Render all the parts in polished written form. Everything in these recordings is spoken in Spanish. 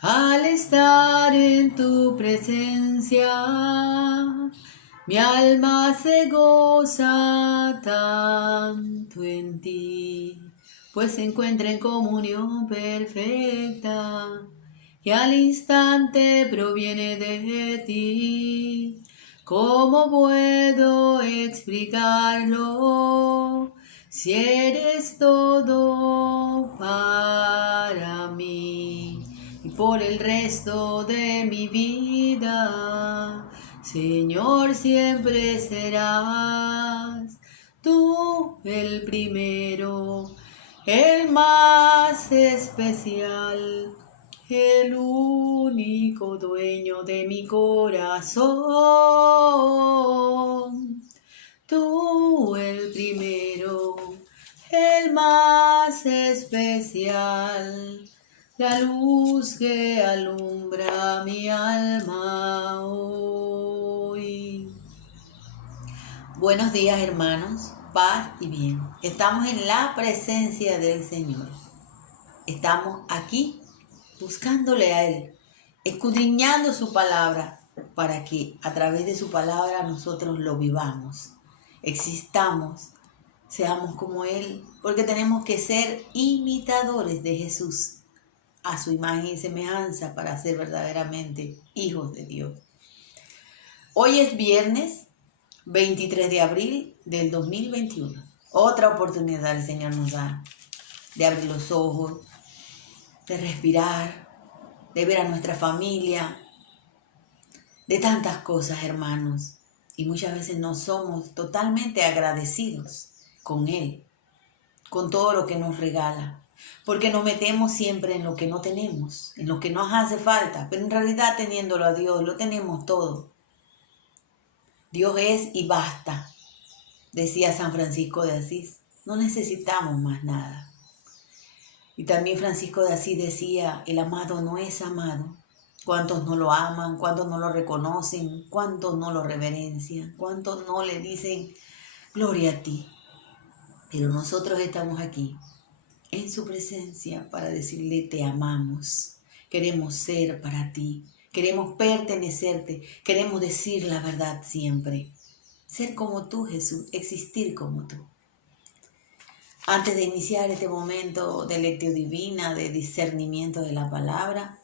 Al estar en tu presencia, mi alma se goza tanto en ti, pues se encuentra en comunión perfecta, que al instante proviene de ti. ¿Cómo puedo explicarlo si eres todo para mí? Y por el resto de mi vida, Señor, siempre serás tú el primero, el más especial, el único dueño de mi corazón. Tú el primero, el más especial, la luz que alumbra mi alma hoy. Buenos días, hermanos, paz y bien. Estamos en la presencia del Señor. Estamos aquí buscándole a Él, escudriñando su palabra para que a través de su palabra nosotros lo vivamos, existamos, seamos como Él, porque tenemos que ser imitadores de Jesús, a su imagen y semejanza, para ser verdaderamente hijos de Dios. Hoy es viernes 23 de abril del 2021. Otra oportunidad el Señor nos da de abrir los ojos, de respirar, de ver a nuestra familia, de tantas cosas, hermanos. Y muchas veces no somos totalmente agradecidos con Él, con todo lo que nos regala, porque nos metemos siempre en lo que no tenemos, en lo que nos hace falta, pero en realidad teniéndolo a Dios, lo tenemos todo. Dios es y basta, decía San Francisco de Asís, no necesitamos más nada. Y también Francisco de Asís decía, el amado no es amado. ¿Cuántos no lo aman? ¿Cuántos no lo reconocen? ¿Cuántos no lo reverencian? ¿Cuántos no le dicen gloria a ti? Pero nosotros estamos aquí, en su presencia, para decirle te amamos. Queremos ser para ti. Queremos pertenecerte. Queremos decir la verdad siempre. Ser como tú, Jesús. Existir como tú. Antes de iniciar este momento de lectio divina, de discernimiento de la palabra,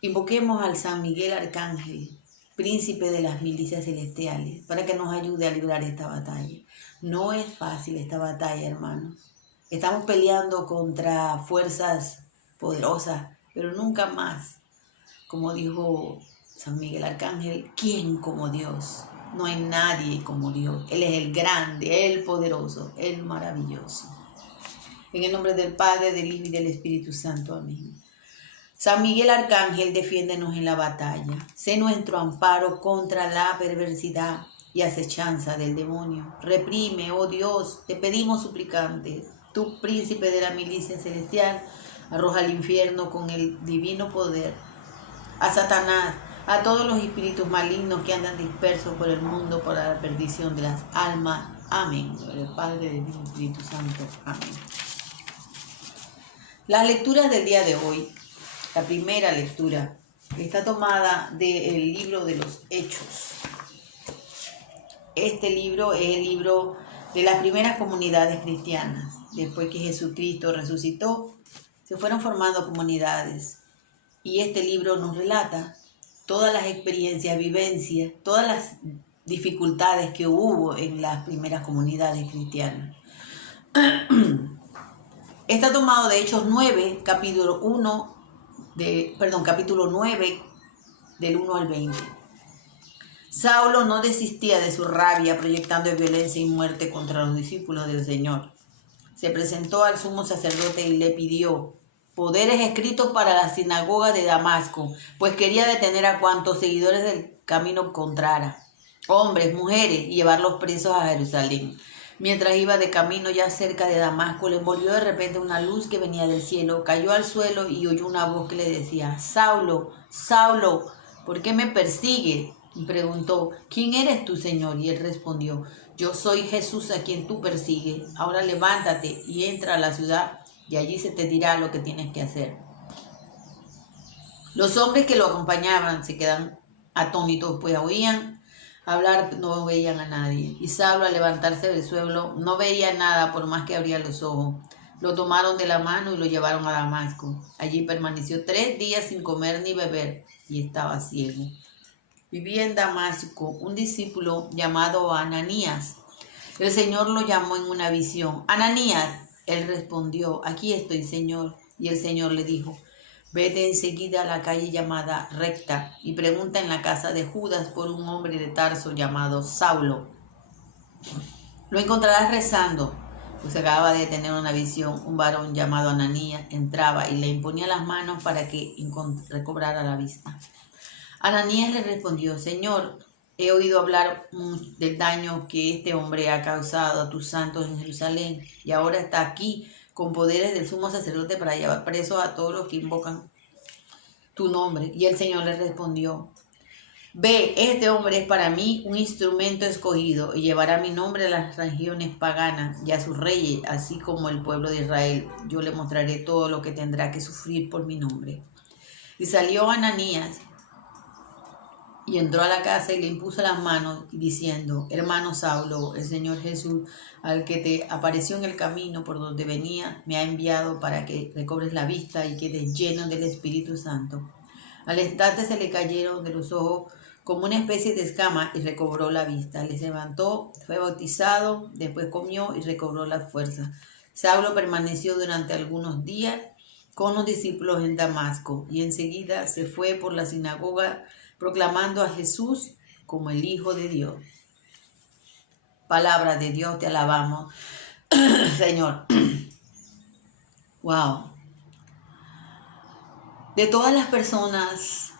invoquemos al San Miguel Arcángel, príncipe de las milicias celestiales, para que nos ayude a librar esta batalla. No es fácil esta batalla, hermanos. Estamos peleando contra fuerzas poderosas, pero nunca más, como dijo San Miguel Arcángel, ¿quién como Dios? No hay nadie como Dios. Él es el grande, el poderoso, el maravilloso. En el nombre del Padre, del Hijo y del Espíritu Santo. Amén. San Miguel Arcángel, defiéndenos en la batalla. Sé nuestro amparo contra la perversidad y acechanza del demonio. Reprime, oh Dios, te pedimos suplicantes. Tú, príncipe de la milicia celestial, arroja al infierno con el divino poder a Satanás, a todos los espíritus malignos que andan dispersos por el mundo para la perdición de las almas. Amén. Gloria al Padre, del Hijo y del Espíritu Santo. Amén. Las lecturas del día de hoy, la primera lectura, está tomada del libro de los Hechos. Este libro es el libro de las primeras comunidades cristianas. Después que Jesucristo resucitó, se fueron formando comunidades. Y este libro nos relata todas las experiencias, vivencias, todas las dificultades que hubo en las primeras comunidades cristianas. Está tomado de Hechos 9, capítulo 9, del 1 al 20. Saulo no desistía de su rabia, proyectando violencia y muerte contra los discípulos del Señor. Se presentó al sumo sacerdote y le pidió poderes escritos para la sinagoga de Damasco, pues quería detener a cuantos seguidores del camino encontrara, hombres, mujeres, y llevarlos presos a Jerusalén. Mientras iba de camino ya cerca de Damasco, le envolvió de repente una luz que venía del cielo, cayó al suelo y oyó una voz que le decía, Saulo, Saulo, ¿por qué me persigue? Y preguntó, ¿quién eres tú, Señor? Y él respondió, yo soy Jesús a quien tú persigues. Ahora levántate y entra a la ciudad y allí se te dirá lo que tienes que hacer. Los hombres que lo acompañaban se quedan atónitos, pues oían hablar, no veían a nadie. Y Saulo, al levantarse del suelo, no veía nada por más que abría los ojos. Lo tomaron de la mano y lo llevaron a Damasco. Allí permaneció 3 días sin comer ni beber y estaba ciego. Vivía en Damasco un discípulo llamado Ananías. El Señor lo llamó en una visión. Ananías. Él respondió, aquí estoy, Señor. Y el Señor le dijo, vete enseguida a la calle llamada Recta y pregunta en la casa de Judas por un hombre de Tarso llamado Saulo. Lo encontrarás rezando, pues acababa de tener una visión. Un varón llamado Ananías entraba y le imponía las manos para que recobrara la vista. Ananías le respondió, Señor, he oído hablar del daño que este hombre ha causado a tus santos en Jerusalén y ahora está aquí con poderes del sumo sacerdote para llevar presos a todos los que invocan tu nombre. Y el Señor le respondió, ve, este hombre es para mí un instrumento escogido y llevará mi nombre a las regiones paganas y a sus reyes, así como el pueblo de Israel. Yo le mostraré todo lo que tendrá que sufrir por mi nombre. Y salió Ananías y entró a la casa y le impuso las manos, diciendo, hermano Saulo, el Señor Jesús, al que te apareció en el camino por donde venía, me ha enviado para que recobres la vista y quedes lleno del Espíritu Santo. Al instante se le cayeron de los ojos como una especie de escama y recobró la vista. Le levantó, fue bautizado, después comió y recobró las fuerzas. Saulo permaneció durante algunos días con los discípulos en Damasco y enseguida se fue por la sinagoga proclamando a Jesús como el Hijo de Dios. Palabra de Dios, te alabamos, Señor. Wow. De todas las personas,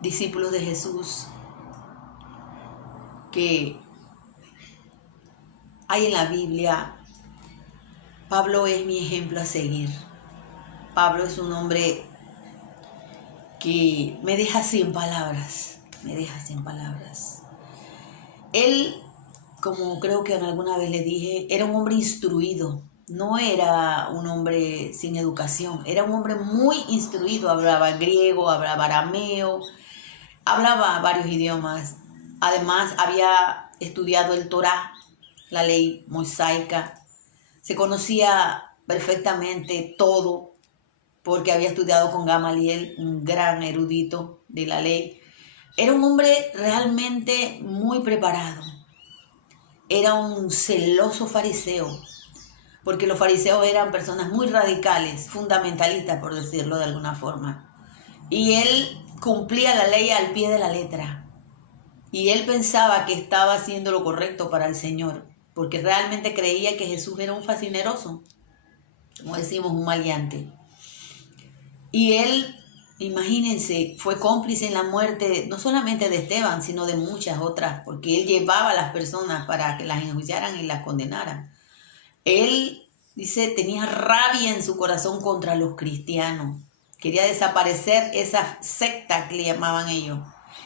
discípulos de Jesús, que hay en la Biblia, Pablo es mi ejemplo a seguir. Pablo es un hombre que me deja sin palabras, Él, como creo que alguna vez le dije, era un hombre instruido, no era un hombre sin educación, era un hombre muy instruido, hablaba griego, hablaba arameo, hablaba varios idiomas. Además, había estudiado el Torá, la ley mosaica, se conocía perfectamente todo, porque había estudiado con Gamaliel, un gran erudito de la ley. Era un hombre realmente muy preparado. Era un celoso fariseo, porque los fariseos eran personas muy radicales, fundamentalistas, por decirlo de alguna forma. Y él cumplía la ley al pie de la letra. Y él pensaba que estaba haciendo lo correcto para el Señor, porque realmente creía que Jesús era un fascineroso, como decimos, un maleante. Y él, imagínense, fue cómplice en la muerte no solamente de Esteban, sino de muchas otras, porque él llevaba a las personas para que las enjuiciaran y las condenaran. Él, dice, tenía rabia en su corazón contra los cristianos. Quería desaparecer esa secta que le llamaban ellos.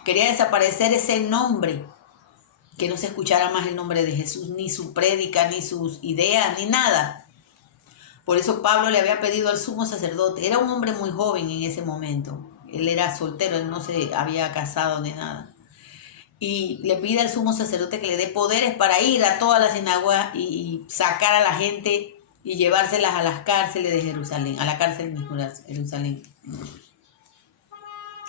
Quería desaparecer ese nombre, que no se escuchara más el nombre de Jesús, ni su prédica, ni sus ideas, ni nada. Por eso Pablo le había pedido al sumo sacerdote. Era un hombre muy joven en ese momento. Él era soltero, él no se había casado ni nada. Y le pide al sumo sacerdote que le dé poderes para ir a toda la sinagoga y sacar a la gente y llevárselas a las cárceles de Jerusalén, a la cárcel de Jerusalén.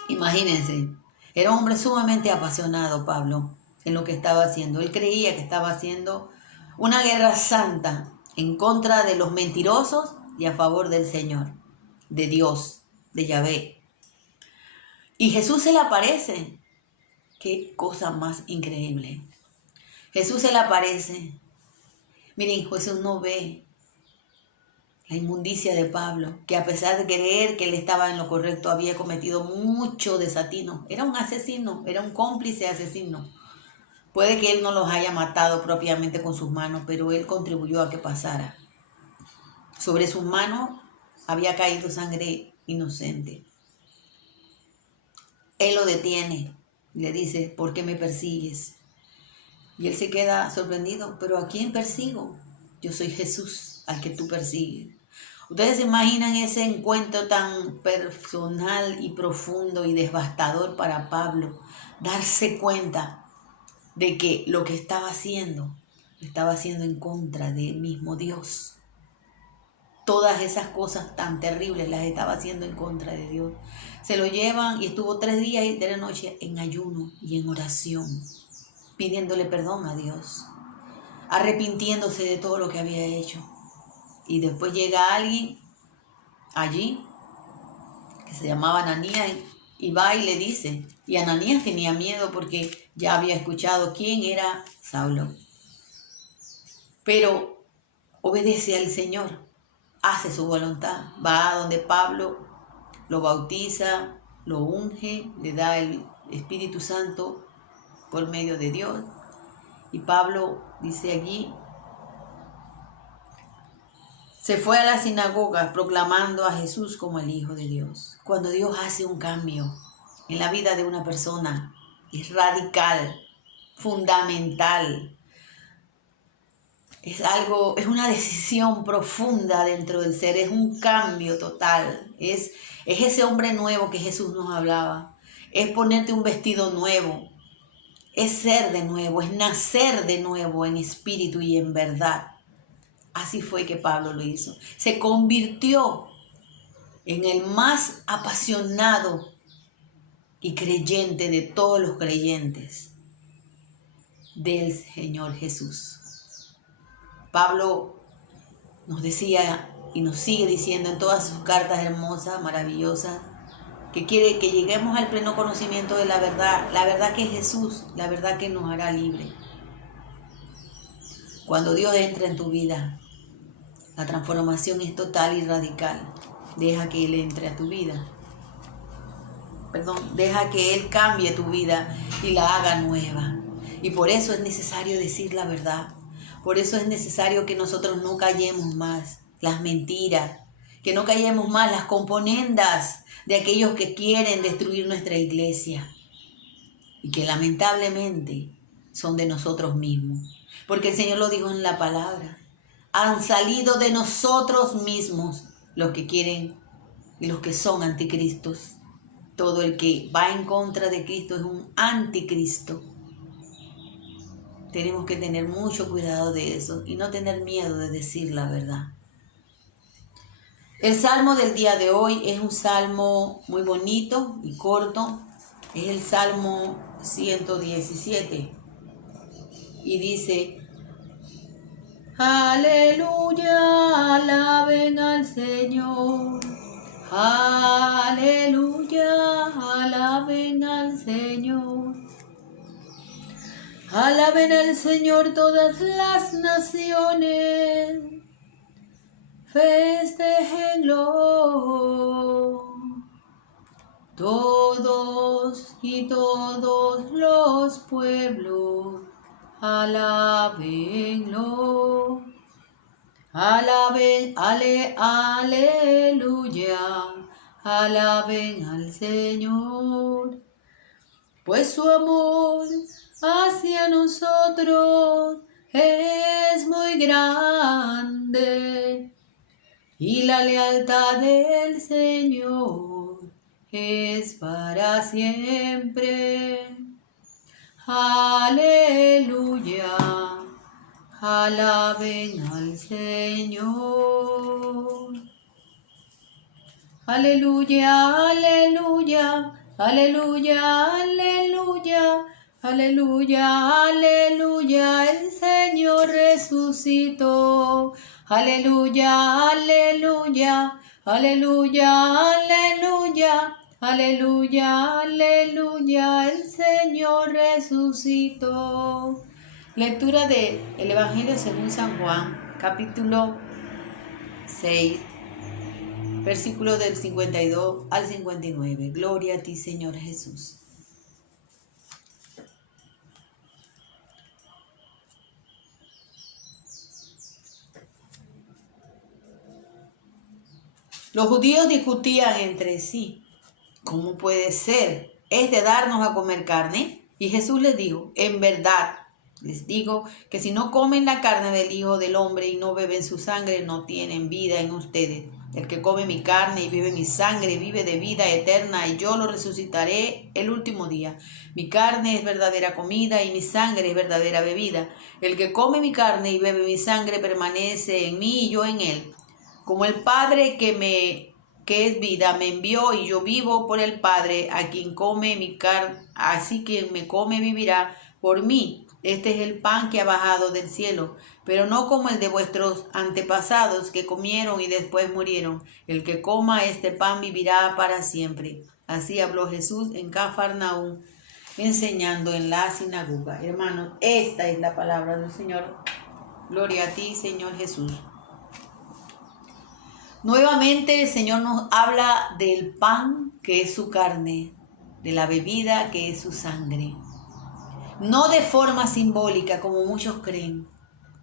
Imagínense, era un hombre sumamente apasionado, Pablo, en lo que estaba haciendo. Él creía que estaba haciendo una guerra santa en contra de los mentirosos y a favor del Señor, de Dios, de Yahvé. Y Jesús se le aparece. Qué cosa más increíble. Jesús se le aparece. Miren, Jesús no ve la inmundicia de Pablo, que a pesar de creer que él estaba en lo correcto, había cometido mucho desatino. Era un asesino, era un cómplice asesino. Puede que él no los haya matado propiamente con sus manos, pero él contribuyó a que pasara. Sobre sus manos había caído sangre inocente. Él lo detiene, le dice, ¿por qué me persigues? Y él se queda sorprendido, ¿pero a quién persigo? Yo soy Jesús, al que tú persigues. Ustedes se imaginan ese encuentro tan personal y profundo y devastador para Pablo, darse cuenta de que lo que estaba haciendo en contra del mismo Dios. Todas esas cosas tan terribles las estaba haciendo en contra de Dios. Se lo llevan y estuvo 3 días y 3 noches en ayuno y en oración, pidiéndole perdón a Dios, arrepintiéndose de todo lo que había hecho. Y después llega alguien allí que se llamaba Ananías y va y le dice. Y Ananías tenía miedo porque ya había escuchado quién era Saulo. Pero obedece al Señor, hace su voluntad, va a donde Pablo, lo bautiza, lo unge, le da el Espíritu Santo por medio de Dios. Y Pablo dice allí, se fue a la sinagoga proclamando a Jesús como el Hijo de Dios. Cuando Dios hace un cambio en la vida de una persona, es radical, fundamental. Es una decisión profunda dentro del ser, es un cambio total. Es ese hombre nuevo que Jesús nos hablaba. Es ponerte un vestido nuevo. Es ser de nuevo, es nacer de nuevo en espíritu y en verdad. Así fue que Pablo lo hizo. Se convirtió en el más apasionado y creyente de todos los creyentes del Señor Jesús. Pablo nos decía y nos sigue diciendo en todas sus cartas hermosas, maravillosas, que quiere que lleguemos al pleno conocimiento de la verdad que es Jesús, la verdad que nos hará libre. Cuando Dios entra en tu vida, la transformación es total y radical. Deja que Él entre a tu vida. Deja que Él cambie tu vida y la haga nueva. Y por eso es necesario decir la verdad. Por eso es necesario que nosotros no callemos más las mentiras, que no callemos más las componendas de aquellos que quieren destruir nuestra iglesia y que lamentablemente son de nosotros mismos. Porque el Señor lo dijo en la palabra. Han salido de nosotros mismos los que quieren y los que son anticristos. Todo el que va en contra de Cristo es un anticristo. Tenemos que tener mucho cuidado de eso y no tener miedo de decir la verdad. El salmo del día de hoy es un salmo muy bonito y corto. Es el Salmo 117. Y dice: aleluya, alaben al Señor. Aleluya, alaben al Señor. Alaben al Señor todas las naciones, festéjenlo. Todos y todos los pueblos, alábenlo. Alaben, aleluya, alaben al Señor, pues su amor hacia nosotros es muy grande y la lealtad del Señor es para siempre. Aleluya, alaben al Señor. Aleluya, aleluya, aleluya, aleluya, aleluya, aleluya, el Señor resucitó. Aleluya, aleluya, aleluya, aleluya, aleluya, aleluya, el Señor resucitó. Lectura del Evangelio según San Juan, capítulo 6, versículos del 52 al 59. Gloria a ti, Señor Jesús. Los judíos discutían entre sí: ¿cómo puede ser? ¿Es de darnos a comer carne? Y Jesús les dijo: en verdad les digo que si no comen la carne del Hijo del Hombre y no beben su sangre, no tienen vida en ustedes. El que come mi carne y bebe mi sangre vive de vida eterna, y yo lo resucitaré el último día. Mi carne es verdadera comida y mi sangre es verdadera bebida. El que come mi carne y bebe mi sangre permanece en mí y yo en él. Como el Padre que es vida me envió, y yo vivo por el Padre, a quien come mi carne, así quien me come vivirá por mí. Este es el pan que ha bajado del cielo, pero no como el de vuestros antepasados que comieron y después murieron. El que coma este pan vivirá para siempre. Así habló Jesús en Cafarnaúm, enseñando en la sinagoga. Hermanos, esta es la palabra del Señor. Gloria a ti, Señor Jesús. Nuevamente el Señor nos habla del pan que es su carne, de la bebida que es su sangre. No de forma simbólica como muchos creen,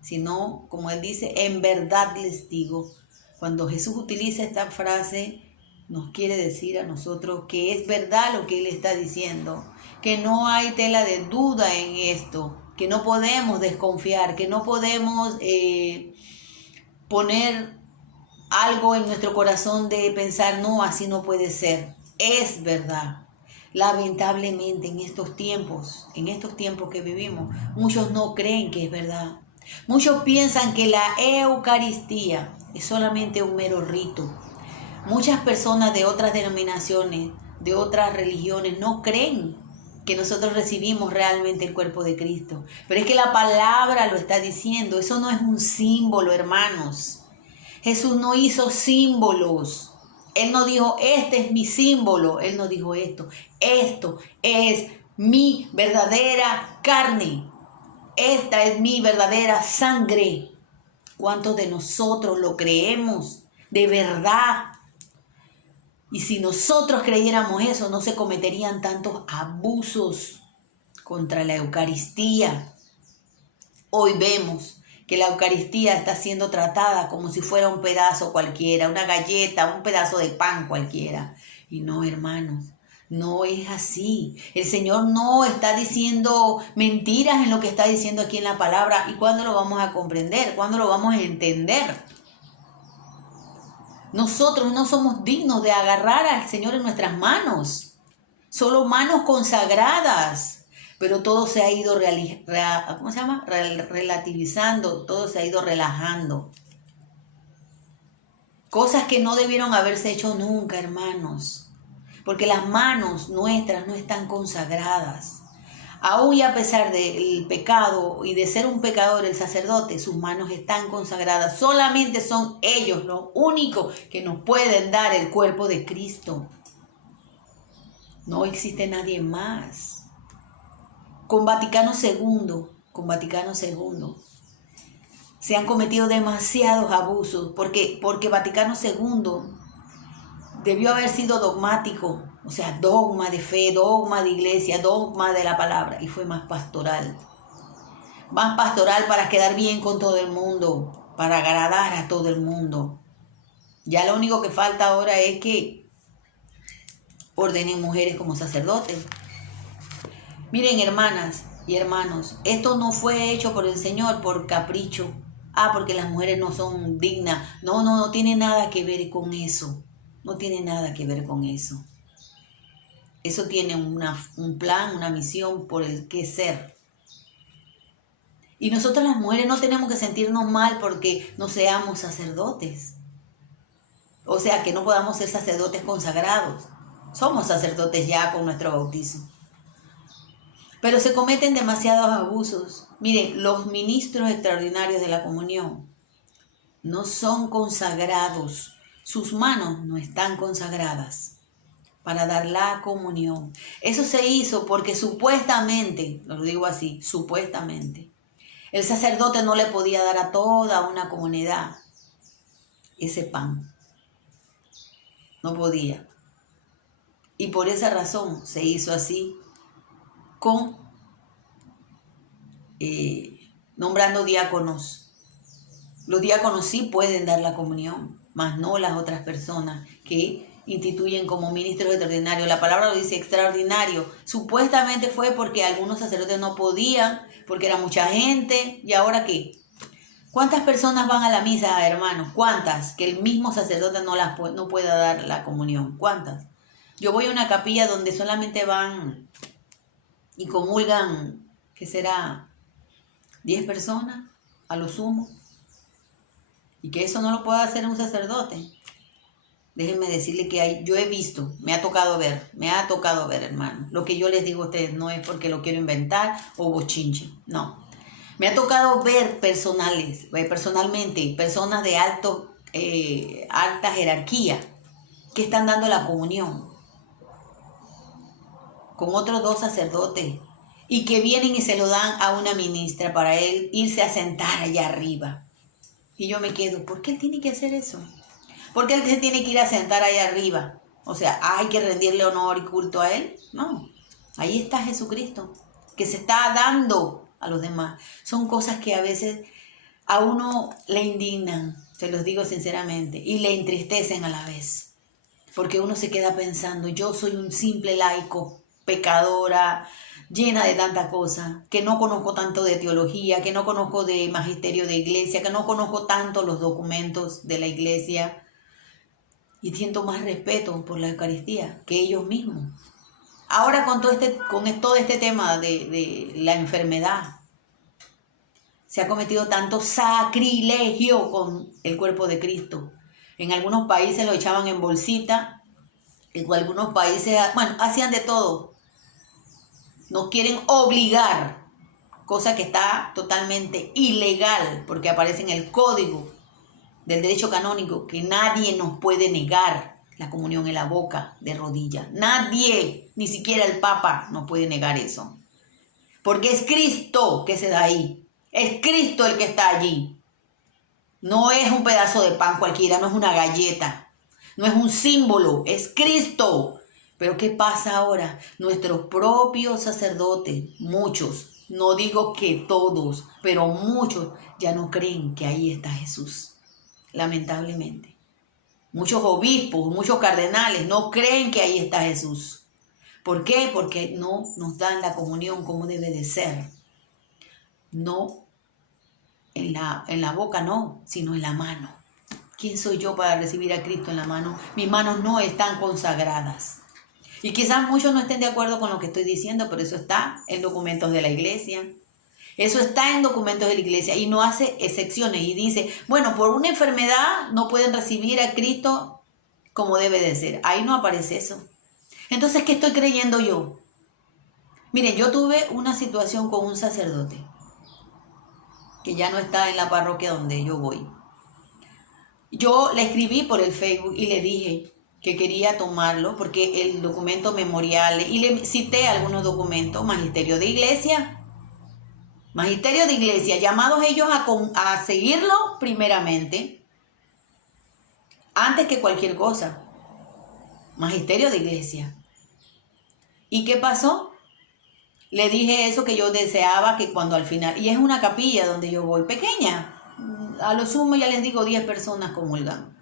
sino, como Él dice, en verdad les digo. Cuando Jesús utiliza esta frase, nos quiere decir a nosotros que es verdad lo que Él está diciendo, que no hay tela de duda en esto, que no podemos desconfiar, que no podemos poner algo en nuestro corazón de pensar, no, así no puede ser. Es verdad. Lamentablemente en estos tiempos que vivimos, muchos no creen que es verdad. Muchos piensan que la Eucaristía es solamente un mero rito. Muchas personas de otras denominaciones, de otras religiones, no creen que nosotros recibimos realmente el cuerpo de Cristo. Pero es que la palabra lo está diciendo. Eso no es un símbolo, hermanos. Jesús no hizo símbolos. Él no dijo, este es mi símbolo. Él no dijo esto. Esto es mi verdadera carne. Esta es mi verdadera sangre. ¿Cuántos de nosotros lo creemos de verdad? Y si nosotros creyéramos eso, no se cometerían tantos abusos contra la Eucaristía. Hoy vemos que la Eucaristía está siendo tratada como si fuera un pedazo cualquiera, una galleta, un pedazo de pan cualquiera. Y no, hermanos, no es así. El Señor no está diciendo mentiras en lo que está diciendo aquí en la palabra. ¿Y cuándo lo vamos a comprender? ¿Cuándo lo vamos a entender? Nosotros no somos dignos de agarrar al Señor en nuestras manos. Solo manos consagradas. Pero todo se ha ido relativizando, todo se ha ido relajando. Cosas que no debieron haberse hecho nunca, hermanos. Porque las manos nuestras no están consagradas. Aún y a pesar del pecado y de ser un pecador el sacerdote, sus manos están consagradas. Solamente son ellos los únicos que nos pueden dar el cuerpo de Cristo. No existe nadie más. Con Vaticano II, se han cometido demasiados abusos, porque Vaticano II debió haber sido dogmático, o sea, dogma de fe, dogma de iglesia, dogma de la palabra, y fue más pastoral para quedar bien con todo el mundo, para agradar a todo el mundo. Ya lo único que falta ahora es que ordenen mujeres como sacerdotes. Miren, hermanas y hermanos, esto no fue hecho por el Señor por capricho. Porque las mujeres no son dignas. No tiene nada que ver con eso. No tiene nada que ver con eso. Eso tiene un plan, una misión por el que ser. Y nosotros las mujeres no tenemos que sentirnos mal porque no seamos sacerdotes. O sea, que no podamos ser sacerdotes consagrados. Somos sacerdotes ya con nuestro bautizo. Pero se cometen demasiados abusos. Miren, los ministros extraordinarios de la comunión no son consagrados. Sus manos no están consagradas para dar la comunión. Eso se hizo porque supuestamente, lo digo así, supuestamente, el sacerdote no le podía dar a toda una comunidad ese pan. No podía. Y por esa razón se hizo así. Nombrando diáconos. Los diáconos sí pueden dar la comunión, mas no las otras personas que instituyen como ministros extraordinarios. La palabra lo dice extraordinario. Supuestamente fue porque algunos sacerdotes no podían, porque era mucha gente. ¿Y ahora qué? ¿Cuántas personas van a la misa, hermanos? ¿Cuántas? Que el mismo sacerdote no pueda dar la comunión. ¿Cuántas? Yo voy a una capilla donde solamente van y comulgan, ¿qué será? 10 personas, a lo sumo. Y que eso no lo pueda hacer un sacerdote. Déjenme decirle que yo he visto, me ha tocado ver, hermano. Lo que yo les digo a ustedes no es porque lo quiero inventar o bochinche, no. Me ha tocado ver personalmente, personas de alta jerarquía que están dando la comunión con otros 2 sacerdotes y que vienen y se lo dan a una ministra para él irse a sentar allá arriba. Y yo me quedo, ¿por qué él tiene que hacer eso? ¿Por qué él se tiene que ir a sentar allá arriba? O sea, hay que rendirle honor y culto a él. No, ahí está Jesucristo, que se está dando a los demás. Son cosas que a veces a uno le indignan, se los digo sinceramente, y le entristecen a la vez. Porque uno se queda pensando, yo soy un simple laico, pecadora, llena de tanta cosa, que no conozco tanto de teología, que no conozco de magisterio de iglesia, que no conozco tanto los documentos de la iglesia, y siento más respeto por la Eucaristía que ellos mismos. Ahora con todo este tema de la enfermedad, se ha cometido tanto sacrilegio con el cuerpo de Cristo. En algunos países lo echaban en bolsita, en algunos países, bueno, hacían de todo. Nos quieren obligar, cosa que está totalmente ilegal, porque aparece en el código del derecho canónico, que nadie nos puede negar la comunión en la boca de rodillas. Nadie, ni siquiera el Papa, nos puede negar eso. Porque es Cristo que se da ahí. Es Cristo el que está allí. No es un pedazo de pan cualquiera, no es una galleta, no es un símbolo, es Cristo. Pero ¿qué pasa ahora? Nuestros propios sacerdotes, muchos, no digo que todos, pero muchos ya no creen que ahí está Jesús. Lamentablemente. Muchos obispos, muchos cardenales no creen que ahí está Jesús. ¿Por qué? Porque no nos dan la comunión como debe de ser. No en la boca, no, sino en la mano. ¿Quién soy yo para recibir a Cristo en la mano? Mis manos no están consagradas. Y quizás muchos no estén de acuerdo con lo que estoy diciendo, pero eso está en documentos de la iglesia. Eso está en documentos de la iglesia y no hace excepciones y dice, bueno, por una enfermedad no pueden recibir a Cristo como debe de ser. Ahí no aparece eso. Entonces, ¿qué estoy creyendo yo? Miren, yo tuve una situación con un sacerdote que ya no está en la parroquia donde yo voy. Yo le escribí por el Facebook y le dije que quería tomarlo porque el documento memorial, y le cité algunos documentos, magisterio de iglesia, llamados ellos a seguirlo primeramente, antes que cualquier cosa. Magisterio de iglesia. ¿Y qué pasó? Le dije eso que yo deseaba que cuando al final, y es una capilla donde yo voy, pequeña, a lo sumo ya les digo 10 personas comulgan,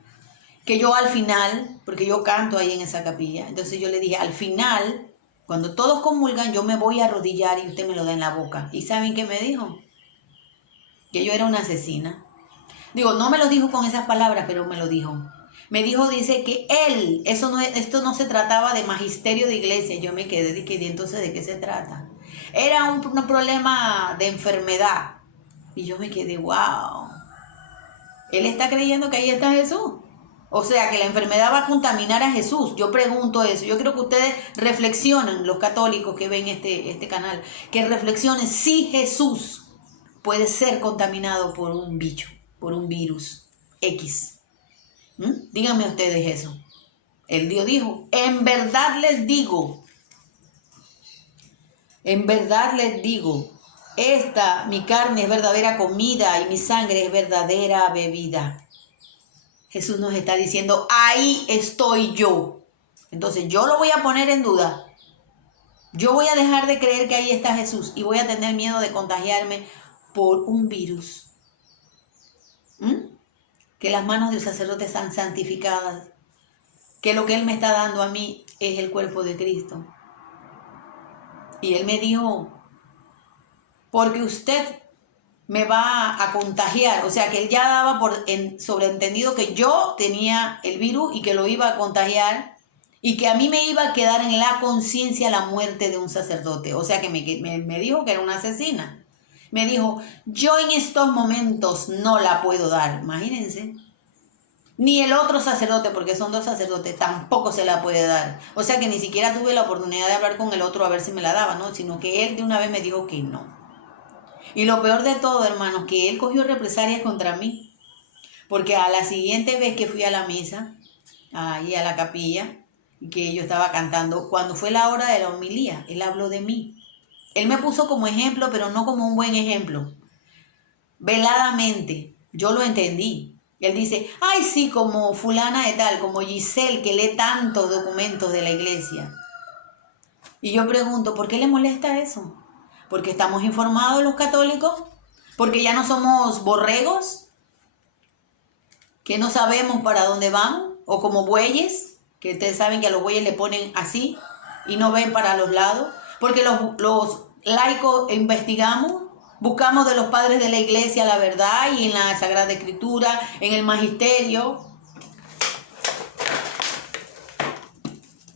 que yo al final, porque yo canto ahí en esa capilla, entonces yo le dije, al final, cuando todos comulgan, yo me voy a arrodillar y usted me lo da en la boca. ¿Y saben qué me dijo? Que yo era una asesina. Digo, no me lo dijo con esas palabras, pero me lo dijo. Me dijo, dice que esto no se trataba de magisterio de iglesia. Yo me quedé, ¿y entonces de qué se trata? Era un problema de enfermedad. Y yo me quedé, wow. Él está creyendo que ahí está Jesús. O sea, que la enfermedad va a contaminar a Jesús. Yo pregunto eso. Yo creo que ustedes reflexionen, los católicos que ven este canal, que reflexionen si Jesús puede ser contaminado por un bicho, por un virus X. Díganme ustedes eso. El Dios dijo, en verdad les digo, mi carne es verdadera comida y mi sangre es verdadera bebida. Jesús nos está diciendo, ahí estoy yo. Entonces yo lo voy a poner en duda. Yo voy a dejar de creer que ahí está Jesús y voy a tener miedo de contagiarme por un virus. Que las manos del sacerdote están santificadas. Que lo que Él me está dando a mí es el cuerpo de Cristo. Y Él me dijo, porque usted me va a contagiar. O sea, que él ya daba por sobreentendido que yo tenía el virus y que lo iba a contagiar y que a mí me iba a quedar en la conciencia la muerte de un sacerdote. O sea, que me dijo que era una asesina. Me dijo, yo en estos momentos no la puedo dar. Imagínense. Ni el otro sacerdote, porque son 2 sacerdotes, tampoco se la puede dar. O sea que ni siquiera tuve la oportunidad de hablar con el otro a ver si me la daba, ¿no? Sino que él de una vez me dijo que no. Y lo peor de todo, hermanos, que él cogió represalias contra mí. Porque a la siguiente vez que fui a la misa, ahí a la capilla, que yo estaba cantando, cuando fue la hora de la homilía, él habló de mí. Él me puso como ejemplo, pero no como un buen ejemplo. Veladamente, yo lo entendí. Él dice, ay sí, como fulana de tal, como Giselle, que lee tantos documentos de la iglesia. Y yo pregunto, ¿por qué le molesta eso? ¿Porque estamos informados los católicos? ¿Porque ya no somos borregos? ¿Que no sabemos para dónde vamos? ¿O como bueyes? Que ustedes saben que a los bueyes le ponen así y no ven para los lados. Porque los laicos investigamos, buscamos de los padres de la iglesia la verdad y en la Sagrada Escritura, en el magisterio.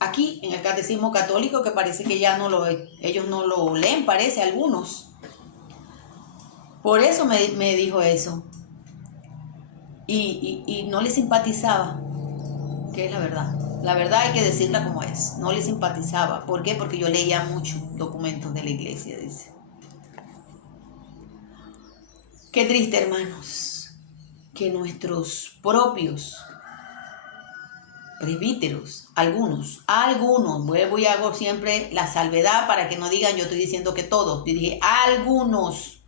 Aquí en el Catecismo Católico, que parece que ya ellos no lo leen, parece, algunos. Por eso me dijo eso. Y no le simpatizaba, que es la verdad. La verdad hay que decirla como es. No le simpatizaba. ¿Por qué? Porque yo leía muchos documentos de la iglesia, dice. Qué triste, hermanos, que nuestros propios presbíteros, algunos, vuelvo y hago siempre la salvedad para que no digan yo estoy diciendo que todos, yo dije algunos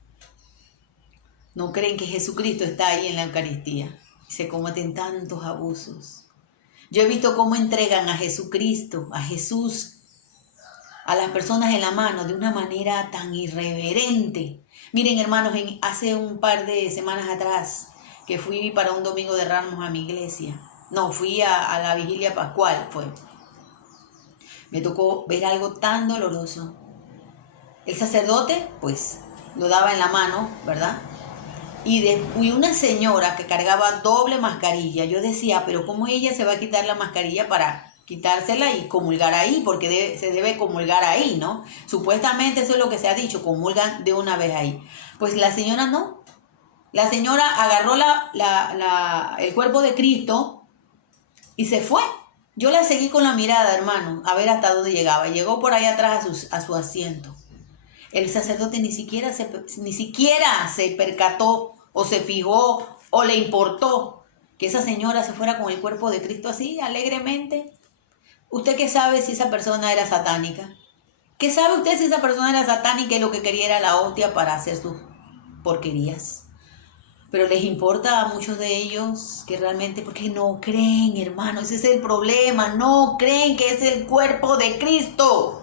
no creen que Jesucristo está ahí en la Eucaristía y se cometen tantos abusos. Yo he visto cómo entregan a Jesucristo, a Jesús, a las personas en la mano de una manera tan irreverente. Miren, hermanos, hace un par de semanas atrás que fui para un domingo de Ramos a mi iglesia. No, fui a la vigilia pascual, me tocó ver algo tan doloroso. El sacerdote, pues, lo daba en la mano, ¿verdad? Y una señora que cargaba doble mascarilla. Yo decía, pero ¿cómo ella se va a quitar la mascarilla para quitársela y comulgar ahí? Porque se debe comulgar ahí, ¿no? Supuestamente eso es lo que se ha dicho, comulgan de una vez ahí. Pues la señora no. La señora agarró el cuerpo de Cristo y se fue. Yo la seguí con la mirada, hermano, a ver hasta dónde llegaba. Llegó por ahí atrás a su asiento. El sacerdote ni siquiera se percató o se fijó o le importó que esa señora se fuera con el cuerpo de Cristo así, alegremente. ¿Usted qué sabe si esa persona era satánica? ¿Qué sabe usted si esa persona era satánica y lo que quería era la hostia para hacer sus porquerías? Pero les importa a muchos de ellos que realmente, porque no creen, hermano, ese es el problema, no creen que es el cuerpo de Cristo.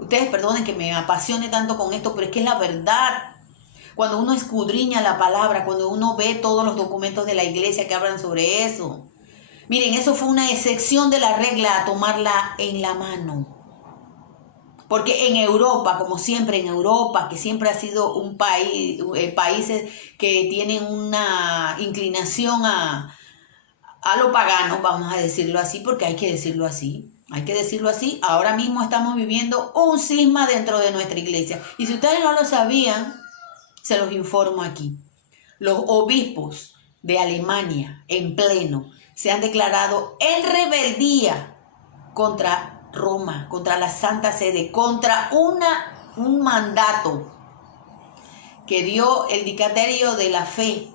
Ustedes perdonen que me apasione tanto con esto, pero es que es la verdad. Cuando uno escudriña la palabra, cuando uno ve todos los documentos de la iglesia que hablan sobre eso. Miren, eso fue una excepción de la regla a tomarla en la mano. Porque en Europa, como siempre en Europa, que siempre ha sido un países que tienen una inclinación a lo pagano, vamos a decirlo así, porque hay que decirlo así. Hay que decirlo así. Ahora mismo estamos viviendo un cisma dentro de nuestra iglesia. Y si ustedes no lo sabían, se los informo aquí. Los obispos de Alemania, en pleno, se han declarado en rebeldía contra Roma, contra la Santa Sede, contra un mandato que dio el Dicasterio de la Fe.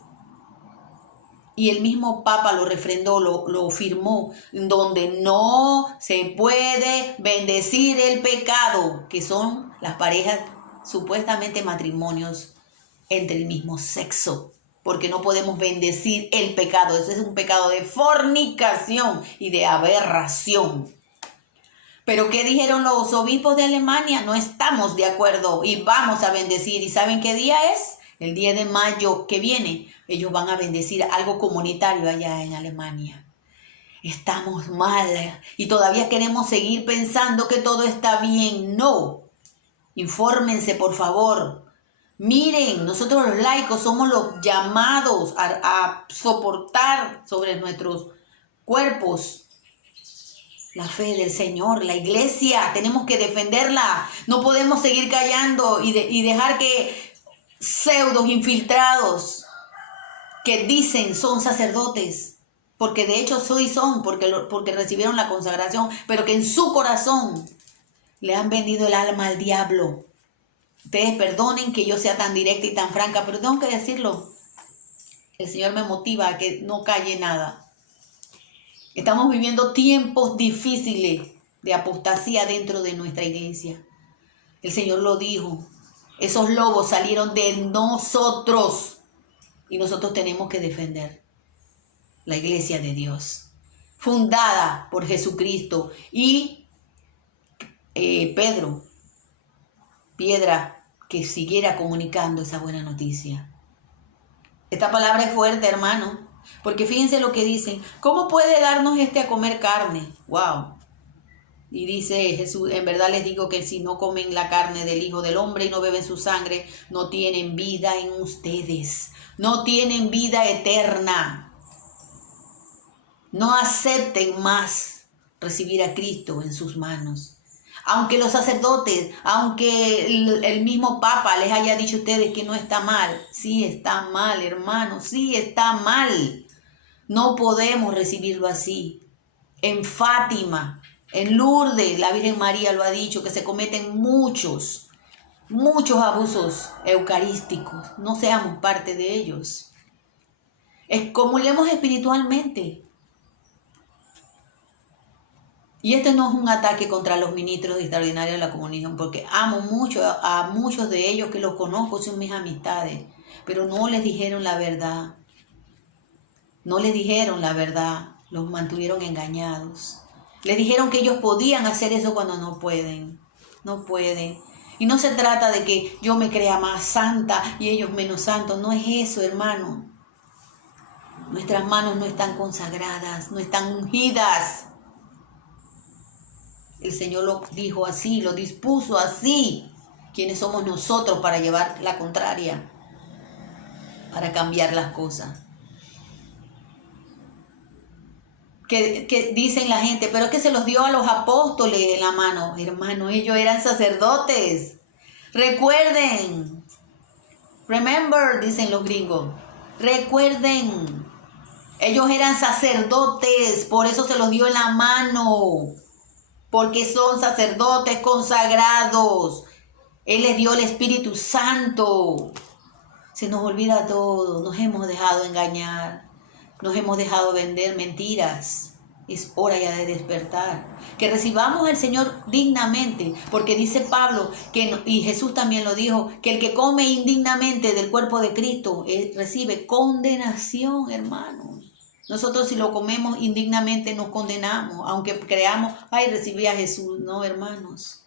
Y el mismo Papa lo refrendó, lo firmó, donde no se puede bendecir el pecado, que son las parejas, supuestamente matrimonios entre el mismo sexo, porque no podemos bendecir el pecado. Ese es un pecado de fornicación y de aberración. Pero ¿qué dijeron los obispos de Alemania? No estamos de acuerdo y vamos a bendecir. ¿Y saben qué día es? El 10 de mayo que viene. Ellos van a bendecir algo comunitario allá en Alemania. Estamos mal y todavía queremos seguir pensando que todo está bien. No. Infórmense, por favor. Miren, nosotros los laicos somos los llamados a soportar sobre nuestros cuerpos la fe del Señor, la iglesia. Tenemos que defenderla. No podemos seguir callando y dejar que pseudos infiltrados que dicen son sacerdotes, porque de hecho son, porque recibieron la consagración, pero que en su corazón le han vendido el alma al diablo. Ustedes perdonen que yo sea tan directa y tan franca, pero tengo que decirlo. El Señor me motiva a que no calle nada. Estamos viviendo tiempos difíciles de apostasía dentro de nuestra iglesia. El Señor lo dijo. Esos lobos salieron de nosotros y nosotros tenemos que defender la iglesia de Dios, fundada por Jesucristo y Pedro, piedra que siguiera comunicando esa buena noticia. Esta palabra es fuerte, hermano, porque fíjense lo que dicen. ¿Cómo puede darnos a comer carne? ¡Wow! Y dice Jesús, en verdad les digo que si no comen la carne del Hijo del Hombre y no beben su sangre, no tienen vida en ustedes. No tienen vida eterna. No acepten más recibir a Cristo en sus manos. Aunque los sacerdotes, aunque el mismo Papa les haya dicho a ustedes que no está mal. Sí está mal, hermano, sí está mal. No podemos recibirlo así. En Fátima, en Lourdes, la Virgen María lo ha dicho, que se cometen muchos abusos eucarísticos. No seamos parte de ellos. Excomulguemos espiritualmente. Y este no es un ataque contra los ministros extraordinarios de la comunión, porque amo mucho a muchos de ellos que los conozco, son mis amistades, pero no les dijeron la verdad. No les dijeron la verdad, los mantuvieron engañados. Les dijeron que ellos podían hacer eso cuando no pueden. No pueden. Y no se trata de que yo me crea más santa y ellos menos santos. No es eso, hermano. Nuestras manos no están consagradas, no están ungidas. El Señor lo dijo así, lo dispuso así. ¿Quiénes somos nosotros para llevar la contraria? Para cambiar las cosas. Que dicen la gente, pero es que se los dio a los apóstoles en la mano. Hermano, ellos eran sacerdotes. Recuerden. Remember, dicen los gringos. Recuerden. Ellos eran sacerdotes, por eso se los dio en la mano. Porque son sacerdotes consagrados. Él les dio el Espíritu Santo. Se nos olvida todo. Nos hemos dejado engañar. Nos hemos dejado vender mentiras. Es hora ya de despertar. Que recibamos al Señor dignamente. Porque dice Pablo, y Jesús también lo dijo, que el que come indignamente del cuerpo de Cristo recibe condenación, hermanos. Nosotros si lo comemos indignamente nos condenamos, aunque creamos, ay, recibí a Jesús. No, hermanos,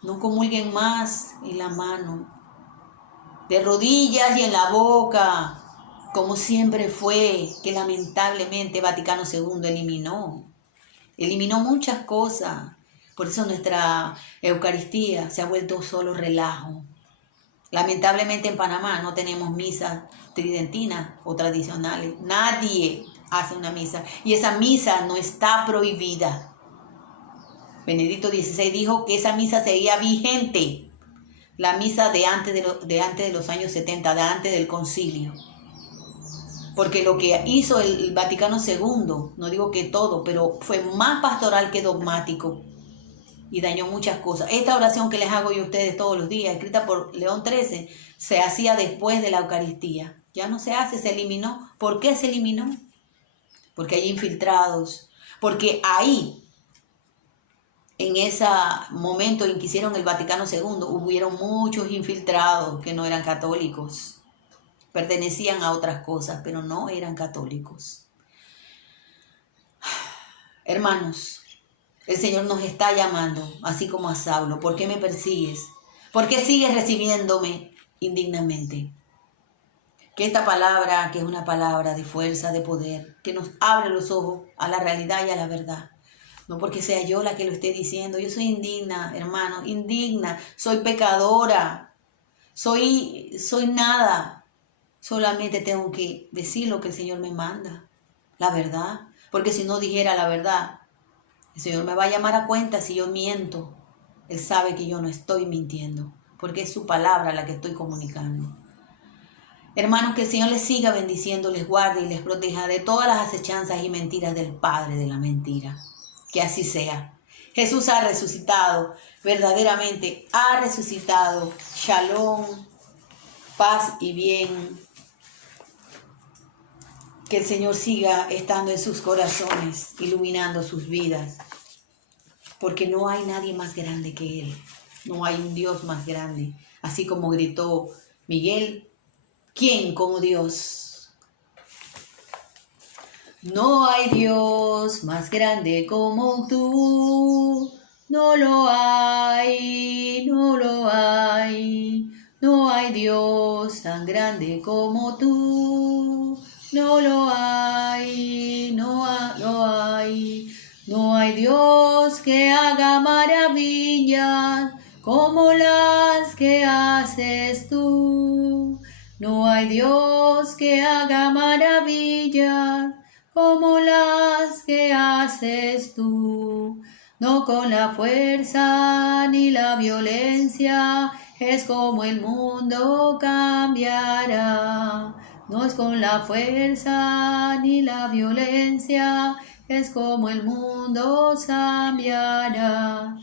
no comulguen más en la mano, de rodillas y en la boca, como siempre fue, que lamentablemente Vaticano II eliminó muchas cosas. Por eso nuestra Eucaristía se ha vuelto solo relajo. Lamentablemente en Panamá no tenemos misas tridentinas o tradicionales. Nadie hace una misa. Y esa misa no está prohibida. Benedicto XVI dijo que esa misa seguía vigente. La misa de antes de los años 70, de antes del concilio. Porque lo que hizo el Vaticano II, no digo que todo, pero fue más pastoral que dogmático. Y dañó muchas cosas. Esta oración que les hago yo a ustedes todos los días, escrita por León XIII, se hacía después de la Eucaristía. Ya no se hace, se eliminó. ¿Por qué se eliminó? Porque hay infiltrados. Porque ahí, en ese momento en que hicieron el Vaticano II, hubieron muchos infiltrados que no eran católicos. Pertenecían a otras cosas, pero no eran católicos. Hermanos, el Señor nos está llamando, así como a Saulo. ¿Por qué me persigues? ¿Por qué sigues recibiéndome indignamente? Que esta palabra, que es una palabra de fuerza, de poder, que nos abre los ojos a la realidad y a la verdad. No porque sea yo la que lo esté diciendo. Yo soy indigna, hermano, indigna. Soy pecadora. soy nada. Solamente tengo que decir lo que el Señor me manda, la verdad. Porque si no dijera la verdad, el Señor me va a llamar a cuenta si yo miento. Él sabe que yo no estoy mintiendo, porque es su palabra la que estoy comunicando. Hermanos, que el Señor les siga bendiciendo, les guarde y les proteja de todas las acechanzas y mentiras del padre de la mentira. Que así sea. Jesús ha resucitado, verdaderamente ha resucitado. Shalom, paz y bien. Que el Señor siga estando en sus corazones, iluminando sus vidas. Porque no hay nadie más grande que Él. No hay un Dios más grande. Así como gritó Miguel, ¿quién como Dios? No hay Dios más grande como tú. No lo hay, no lo hay. No hay Dios tan grande como tú. No lo hay, no hay. No hay Dios que haga maravillas como las que haces tú. No hay Dios que haga maravillas como las que haces tú. No con la fuerza ni la violencia es como el mundo cambiará. No es con la fuerza ni la violencia, es como el mundo cambiará.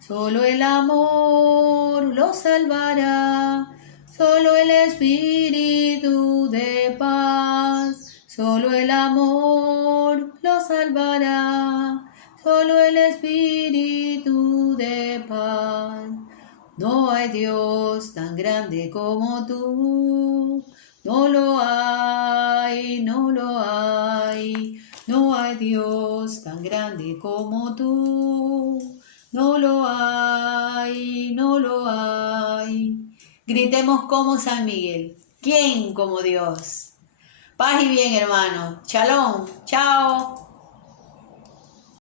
Solo el amor lo salvará, solo el espíritu de paz. Solo el amor lo salvará, solo el espíritu de paz. No hay Dios tan grande como tú. No lo hay, no lo hay. No hay Dios tan grande como tú. No lo hay, no lo hay. Gritemos como San Miguel. ¿Quién como Dios? Paz y bien, hermanos. Shalom. Chao.